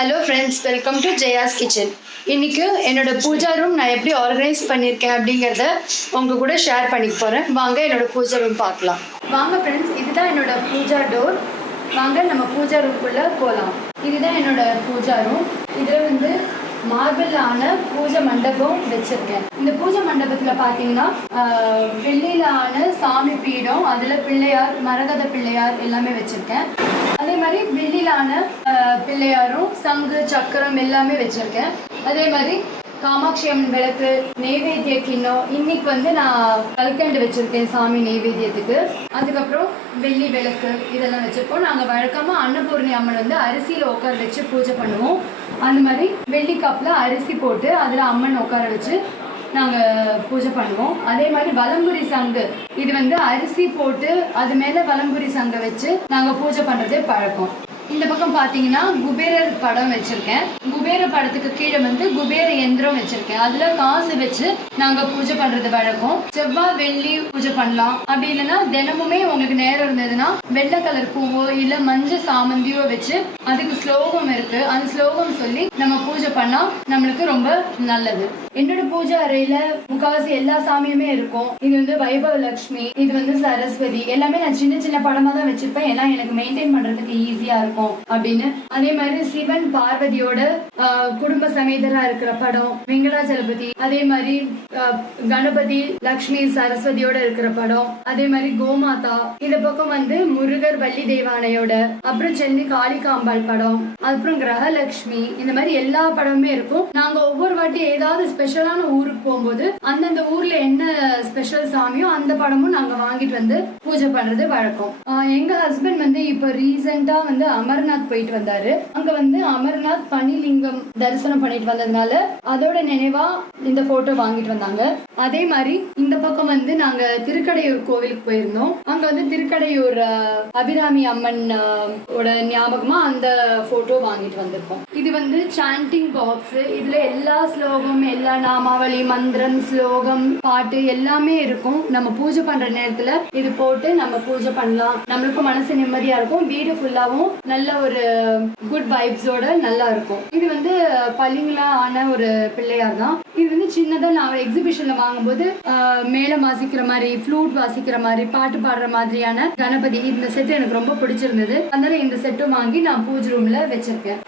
Hello friends, welcome to Jaya's kitchen. இன்னைக்கு என்னோட Pooja room நான் எப்படி ஆர்கனைஸ் பண்ணியிருக்கேன் அப்படிங்கிறத உங்கள் கூட ஷேர் பண்ணிக்க போகிறேன். வாங்க என்னோட பூஜா ரூம் பார்க்கலாம். வாங்க ஃப்ரெண்ட்ஸ், இதுதான் என்னோட பூஜா டோர். வாங்க நம்ம பூஜா ரூம்குள்ளே போகலாம். இதுதான் என்னோட பூஜா ரூம். இதில் மார்பிள் ஆன பூஜை மண்டபம் வச்சிருக்கேன். இந்த பூஜை மண்டபத்தில் பார்த்தீங்கன்னா வெள்ளியில ஆன சாமி பீடம், அதில் பிள்ளையார், மரகத பிள்ளையார் எல்லாமே வச்சிருக்கேன். அதே மாதிரி வெள்ளியிலான பிள்ளையாரும் சங்கு சக்கரம் எல்லாமே வச்சிருக்கேன். அதே மாதிரி காமாட்சி அம்மன் விளக்கு, நெய்வேத்திய கிண்ணம். இன்னைக்கு நான் கல்கண்டு வச்சிருக்கேன் சாமி நெய்வேத்தியத்துக்கு. அதுக்கப்புறம் வெள்ளி விளக்கு இதெல்லாம் வச்சிருக்கோம். நாங்கள் வழக்கமாக அன்னபூர்ணி அம்மன் அரிசியில் உட்கார வச்சு பூஜை பண்ணுவோம். அந்த மாதிரி வெள்ளி கப்பில் அரிசி போட்டு அதில் அம்மன் உட்கார வச்சு நாங்கள் பூஜை பண்ணுவோம். அதே மாதிரி வலம்புரி சங்கு, இது அரிசி போட்டு அது மேலே வலம்புரி சங்கை வச்சு நாங்கள் பூஜை பண்ணுறது பழக்கம். இந்த பக்கம் பார்த்தீங்கன்னா குபேரர் படம் வச்சுருக்கேன். குபேர படத்துக்கு கீழே குபேர யந்திரம் வச்சுருக்கேன். அதில் காசு வச்சு நாங்கள் பூஜை பண்ணுறது வழக்கம். செவ்வாய் வெள்ளி பூஜை பண்ணலாம். அப்படி இல்லைன்னா தினமுமே உங்களுக்கு நேரம் இருந்ததுன்னா வெள்ளை கலர் பூவோ இல்லை மஞ்சள் சாமந்தியோ வச்சு அதுக்கு ஸ்லோகம் இருக்குது. அந்த ஸ்லோகம் சொல்லி நம்ம பூஜை பண்ணால் நம்மளுக்கு ரொம்ப நல்லது. என்னோட பூஜை அறையில முக்காவாசி எல்லா சாமியுமே இருக்கும். இது வைபவ லட்சுமி, இது சரஸ்வதி, எல்லாமே நான் சின்ன சின்ன படமா தான் வச்சிருப்பேன். ஏன்னா எனக்கு மெயின்டைன் பண்றதுக்கு ஈஸியா இருக்கும் அப்படின்னு. அதே மாதிரி சிவன் பார்வதியோட குடும்ப சமேதரா இருக்கிற படம், வெங்கடாச்சலபதி, அதே மாதிரி கணபதி லக்ஷ்மி சரஸ்வதியோட இருக்கிற படம், அதே மாதிரி கோமாதா, இந்த பக்கம் முருகர் வள்ளி தெய்வானையோட, அப்புறம் சென்னை காளிகாம்பாள் படம், அப்புறம் கிரகலட்சுமி, இந்த மாதிரி எல்லா படமுமே இருக்கும். நாங்க ஒவ்வொரு வாட்டி ஏதாவது ஸ்பெஷலான ஊருக்கு போகும்போது அந்தந்த ஊர்ல என்ன ஸ்பெஷல் சாமியோ அந்த படமும் நாங்க வாங்கிட்டு பூஜை பண்றது வழக்கம். எங்க ஹஸ்பண்ட் இப்ப ரீசெண்டா அமர்நாத் போயிட்டு வந்தாரு. அங்க அமர்நாத் பனிலிங்கம் தரிசனம் பண்ணிட்டு வந்ததுனால அதோட நினைவா இந்த போட்டோ வாங்கிட்டு வந்தாங்க. அதே மாதிரி இந்த பக்கம் நாங்க திருக்கடையூர் கோவிலுக்கு போயிருந்தோம். அங்க திருக்கடையூர் அபிராமி அம்மன் ஓட ஞாபகமா அந்த போட்டோ வாங்கிட்டு வந்திருக்கோம். இது சாண்டிங் பாக்ஸ். இதுல எல்லா ஸ்லோகம், எல்லா நாமாவளி, மந்திரம், ஸ்லோகம், பாட்டு எல்லாமே இருக்கும். நம்ம பூஜை பண்ற நேரத்துல இது போட்டு நம்ம பூஜை பண்ணலாம். நம்மளுக்கு மனசு நிம்மதியா இருக்கும். வீடு ஃபுல்லாவும் நல்ல ஒரு குட் வைப்ஸோட நல்லா இருக்கும். இது பள்ளிங்களா ஆன ஒரு பிள்ளையார் தான். இது சின்னதா நான் எக்ஸிபிஷன்ல வாங்கும்போது மேளம் வாசிக்கிற மாதிரி, ஃப்ளூட் வாசிக்கிற மாதிரி, பாட்டு பாடுற மாதிரியான கணபதி. இந்த செட் எனக்கு ரொம்ப பிடிச்சிருந்தது. அதனால இந்த செட்டும் வாங்கி நான் பூஜை ரூம்ல வச்சிருக்கேன்.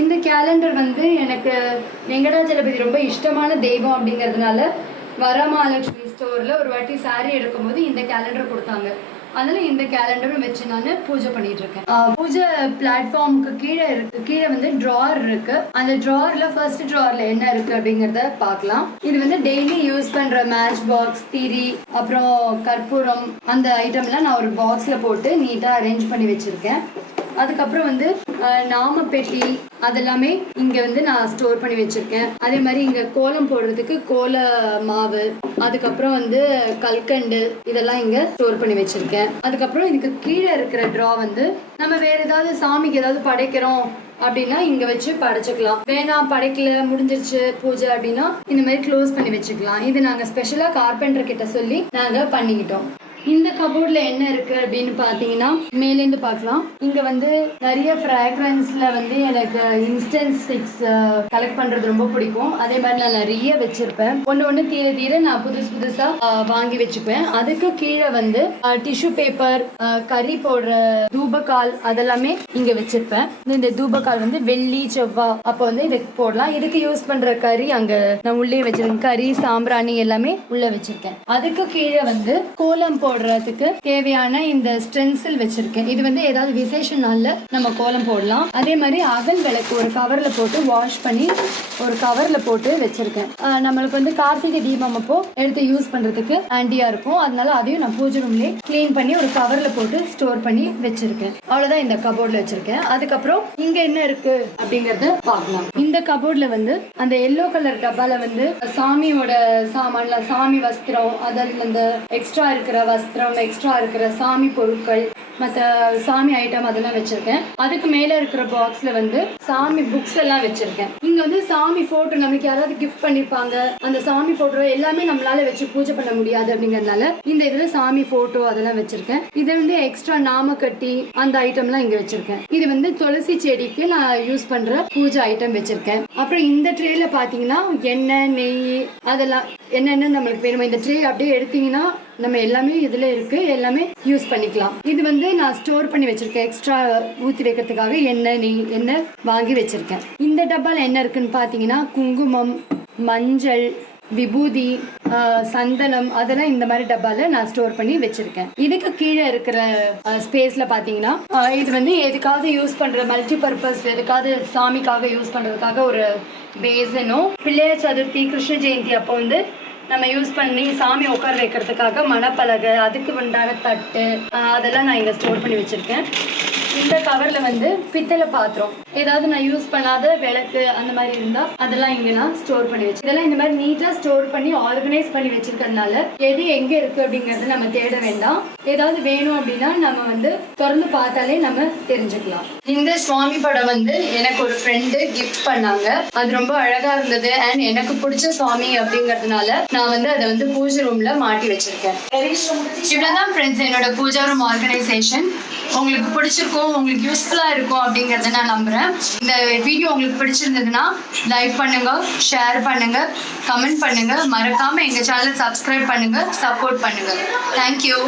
இந்த கேலண்டர் எனக்கு வெங்கடாச்சலபதி ரொம்ப இஷ்டமான தெய்வம் அப்படிங்கிறதுனால வரமகாலட்சுமி ஸ்டோர்ல ஒரு வாட்டி சாரி எடுக்கும்போது இந்த கேலண்டர் கொடுத்தாங்க. அதனால இந்த கேலண்டரும் வச்சு நான் பூஜை பண்ணிட்டு இருக்கேன். பூஜை பிளாட்ஃபார்முக்கு கீழே டிரார் இருக்கு. அந்த டிரார்ல ஃபர்ஸ்ட் டிரார்ல என்ன இருக்கு அப்படிங்கறத பார்க்கலாம். இது டெய்லி யூஸ் பண்ற மேட்ச் பாக்ஸ், திரி, அப்புறம் கற்பூரம், அந்த ஐட்டம்லாம் நான் ஒரு பாக்ஸ்ல போட்டு நீட்டா அரேஞ்ச் பண்ணி வச்சிருக்கேன். அதுக்கப்புறம் நாம பெட்டி அதெல்லாமே இங்க நான் ஸ்டோர் பண்ணி வச்சிருக்கேன். அதே மாதிரி இங்க கோலம் போடுறதுக்கு கோல மாவு, அதுக்கப்புறம் கல்கண்டு இதெல்லாம் இங்க ஸ்டோர் பண்ணி வச்சிருக்கேன். அதுக்கப்புறம் இதுக்கு கீழே இருக்கிற ட்ரா நம்ம வேற ஏதாவது சாமிக்கு ஏதாவது படைக்கிறோம் அப்படின்னா இங்க வச்சு படைச்சுக்கலாம். வேணாம் படைக்கல, முடிஞ்சிருச்சு பூஜை அப்படின்னா இந்த மாதிரி க்ளோஸ் பண்ணி வச்சுக்கலாம். இது நாங்க ஸ்பெஷலா கார்பெண்டர் கிட்ட சொல்லி நாங்க பண்ணிக்கிட்டோம். இந்த கபோர்ட்ல என்ன இருக்கு அப்படின்னு பாத்தீங்கன்னா மேலேந்து பார்க்கலாம். இங்க நிறைய ஃப்ராக்ரன்ஸ்ல எனக்கு இன்ஸ்டன்ஸ் ஸ்டிக்ஸ் கலெக்ட் பண்றது ரொம்ப பிடிக்கும். அதே மாதிரி நான் நிறைய வச்சிருப்பேன். ஒண்ணு தீர தீர நான் புதுசா வாங்கி வச்சுப்பேன். அதுக்கு கீழே டிஷ்யூ பேப்பர், கறி போடுற தூபக்கால் அதெல்லாமே இங்க வச்சிருப்பேன். இந்த தூபக்கால் வெள்ளி செவ்வாய் அப்போ இதை போடலாம். இதுக்கு யூஸ் பண்ற கறி அங்க நான் உள்ளே வச்சிருக்கேன். கறி, சாம்பிராணி எல்லாமே உள்ள வச்சிருக்கேன். அதுக்கு கீழே கோலம் போடுறதுக்கு தேவையான இந்த ஸ்டென்சில் வச்சிருக்கேன். இது ஏதாவது விசேஷ நாள்ல நம்ம கோலம் போடலாம். அதே மாதிரி அகல் விளக்கு ஒரு கவர்ல போட்டு வாஷ் பண்ணி ஒரு கவர்ல போட்டு வச்சிருக்கேன். நம்மளுக்கு கார்த்திகை தீபம் அப்போ எடுத்து யூஸ் பண்றதுக்கு ஆண்டியா இருக்கும். அதனால அதையும் நான் பூஜை ரூம்லயே கிளீன் பண்ணி ஒரு கவர்ல போட்டு ஸ்டோர் பண்ணி வச்சிருக்கேன். அவ்வளவுதான் இந்த கபோர்ட்ல வச்சிருக்கேன். அதுக்கப்புறம் இங்க என்ன இருக்கு அப்படிங்கறத பார்க்கலாம். இந்த கபோர்ட்ல அந்த எல்லோ கலர் டப்பால சாமியோட சாமான்ல சாமி வஸ்திரம், அதில் அந்த எக்ஸ்ட்ரா இருக்கிற வஸ்திரம், எக்ஸ்ட்ரா இருக்கிற சாமி பொருட்கள், மற்ற சாமி ஐட்டம் அதெல்லாம் வச்சிருக்கேன். அதுக்கு மேலே இருக்கிற பாக்ஸில் வந்து சாமி புக்ஸ் எல்லாம் வச்சிருக்கேன். இங்கே வந்து சாமி ஃபோட்டோ நமக்கு யாராவது கிஃப்ட் பண்ணியிருப்பாங்க, அந்த சாமி ஃபோட்டோ எல்லாமே நம்மளால வச்சு பூஜை பண்ண முடியாது அப்படிங்கிறதுனால இந்த இதில் சாமி ஃபோட்டோ அதெல்லாம் வச்சிருக்கேன். இதை வந்து எக்ஸ்ட்ரா நாமக்கட்டி அந்த ஐட்டம்லாம் இங்கே வச்சிருக்கேன். இது வந்து துளசி செடிக்கு நான் யூஸ் பண்ணுற பூஜை ஐட்டம் வச்சிருக்கேன். அப்புறம் இந்த ட்ரேல பார்த்தீங்கன்னா எண்ணெய், நெய் அதெல்லாம் என்னென்ன நம்மளுக்கு வேணுமோ இந்த ட்ரே அப்படியே எடுத்தீங்கன்னா நம்ம எல்லாமே இதில் இருக்குது, எல்லாமே யூஸ் பண்ணிக்கலாம். இது வந்து நான் ஸ்டோர் பண்ணி வச்சுருக்கேன். எக்ஸ்ட்ரா ஊற்றி வைக்கிறதுக்காக எண்ணெய், நெய் எண்ணெய் வாங்கி வச்சுருக்கேன். இந்த டப்பாவில் என்ன இருக்குன்னு பார்த்தீங்கன்னா குங்குமம், மஞ்சள், விபூதி, சந்தனம் அதெல்லாம் இந்த மாதிரி டப்பாவில் நான் ஸ்டோர் பண்ணி வச்சுருக்கேன். இதுக்கு கீழே இருக்கிற ஸ்பேஸில் பார்த்தீங்கன்னா இது வந்து எதுக்காவது யூஸ் பண்ணுற மல்டி பர்பஸ், எதுக்காவது சாமிக்காக யூஸ் பண்ணுறதுக்காக ஒரு பேசனும், பிள்ளையார் சதுர்த்தி, கிருஷ்ண ஜெயந்தி அப்போ வந்து நம்ம யூஸ் பண்ணி சாமி உட்கார வைக்கிறதுக்காக மணப்பலகை, அதுக்கு உண்டான தட்டு அதெல்லாம் நான் இங்கே ஸ்டோர் பண்ணி வச்சுருக்கேன். இந்த கவரில் வந்து பித்தளை பாத்திரம், ஏதாவது நான் யூஸ் பண்ணாத விளக்கு அந்த மாதிரி இருந்தால் அதெல்லாம் இங்கே நான் ஸ்டோர் பண்ணி வச்சு இதெல்லாம் இந்த மாதிரி நீட்டாக ஸ்டோர் பண்ணி ஆர்கனைஸ் பண்ணி வச்சிருக்கிறதுனால எது எங்கே இருக்குது அப்படிங்கிறது நம்ம தேட வேண்டாம். ஏதாவது வேணும் அப்படின்னா நம்ம வந்து திறந்து பார்த்தாலே நம்ம தெரிஞ்சுக்கலாம். இந்த சுவாமி படம் வந்து எனக்கு ஒரு ஃப்ரெண்டு கிஃப்ட் பண்ணாங்க. அது ரொம்ப அழகா இருந்தது அண்ட் எனக்கு பிடிச்ச சுவாமி அப்படிங்கிறதுனால நான் வந்து அதை வந்து பூஜை ரூம்ல மாட்டி வச்சிருக்கேன். இவ்வளவுதான் ஃப்ரெண்ட்ஸ் என்னோட பூஜா ரூம் ஆர்கனைசேஷன். உங்களுக்கு பிடிச்சிருக்கும், உங்களுக்கு யூஸ்ஃபுல்லா இருக்கும் அப்படிங்கறத நான் நம்புறேன். இந்த வீடியோ உங்களுக்கு பிடிச்சிருந்ததுன்னா லைக் பண்ணுங்க, ஷேர் பண்ணுங்க, கமெண்ட் பண்ணுங்க, மறக்காம எங்க சேனல் சப்ஸ்கிரைப் பண்ணுங்க, சப்போர்ட் பண்ணுங்க. தேங்க்யூ.